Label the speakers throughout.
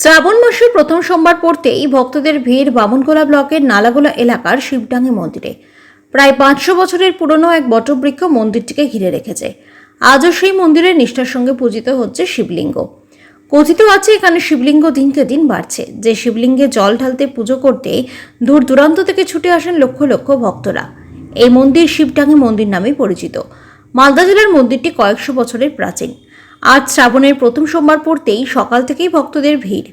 Speaker 1: শ্রাবণ মাসের প্রথম সোমবার পড়তেই ভক্তদের ভিড় বামনগোলা ব্লকের নালাগোলা এলাকার শিবডাঙ্গি মন্দিরে। প্রায় পাঁচশো বছরের পুরনো এক বটবৃক্ষ মন্দিরটিকে ঘিরে রেখেছে। আজও সেই মন্দিরের নিষ্ঠার সঙ্গে পূজিত হচ্ছে শিবলিঙ্গ। কথিত আছে, এখানে শিবলিঙ্গ দিনকে দিন বাড়ছে। যে শিবলিঙ্গে জল ঢালতে পুজো করতে দূর দূরান্ত থেকে ছুটে আসেন লক্ষ লক্ষ ভক্তরা। এই মন্দির শিবডাঙ্গি মন্দির নামে পরিচিত। মালদা জেলার মন্দিরটি কয়েকশো বছরের প্রাচীন। আজ শ্রাবণের প্রথম সোমবার পড়তেই সকাল থেকেই ভক্তদের ভিড়।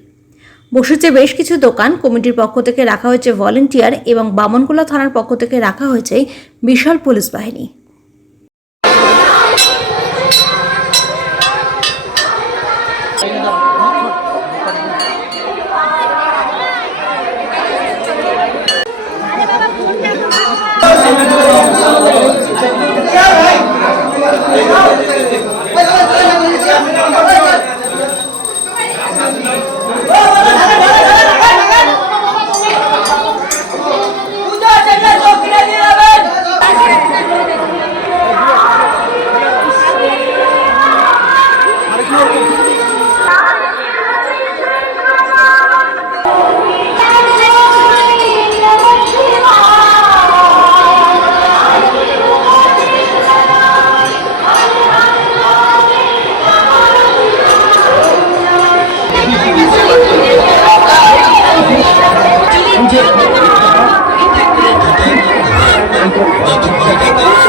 Speaker 1: বসেছে বেশ কিছু দোকান, কমিটির পক্ষ থেকে রাখা হয়েছে ভলেন্টিয়ার এবং বামনকোলা থানার পক্ষ থেকে রাখা হয়েছে বিশাল পুলিশ বাহিনী।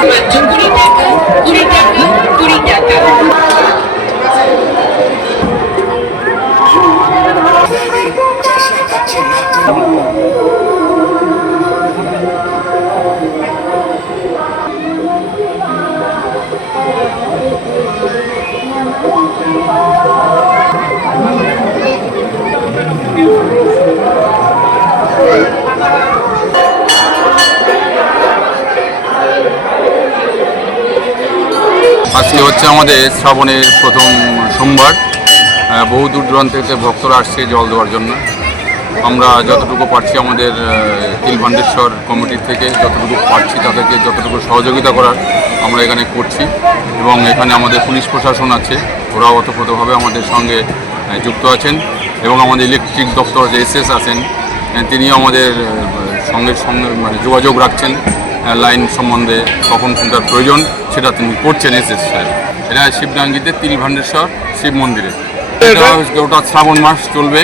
Speaker 2: কুড়ি
Speaker 3: আজকে হচ্ছে আমাদের শ্রাবণের প্রথম সোমবার। বহু দূর দূরান্ত থেকে ভক্তরা আসছে জল দেওয়ার জন্য। আমরা যতটুকু পারছি আমাদের আহ, তিলভান্ডেশ্বর কমিটির থেকে যতটুকু পারছি তাদেরকে যতটুকু সহযোগিতা করার আমরা এখানে করছি এবং এখানে আমাদের পুলিশ প্রশাসন আছে ওরাও ওতপ্রোতভাবে আমাদের সঙ্গে যুক্ত আছেন এবং আমাদের ইলেকট্রিক দপ্তর যে এস আছেন তিনিও আমাদের সঙ্গে সঙ্গে মানে যোগাযোগ রাখছেন। লাইন সম্বন্ধে কখন কোনটার প্রয়োজন সেটা তিনি করছেন এসএস স্যার। এটা শিবডাঙ্গিতে তিলভান্ডেশ্বর শিব মন্দিরে। এটা গোটা শ্রাবণ মাস চলবে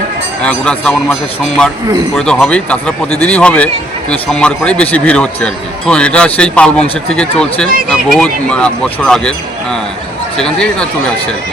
Speaker 3: গোটা শ্রাবণ মাসের সোমবার করে তো হবেই তাছাড়া প্রতিদিনই হবে কিন্তু সোমবার করেই বেশি ভিড় হচ্ছে আর কি। তো এটা সেই পাল বংশের থেকে চলছে বহু বছর আগের হ্যাঁ সেখান থেকে এটা চলে আসছে আর কি।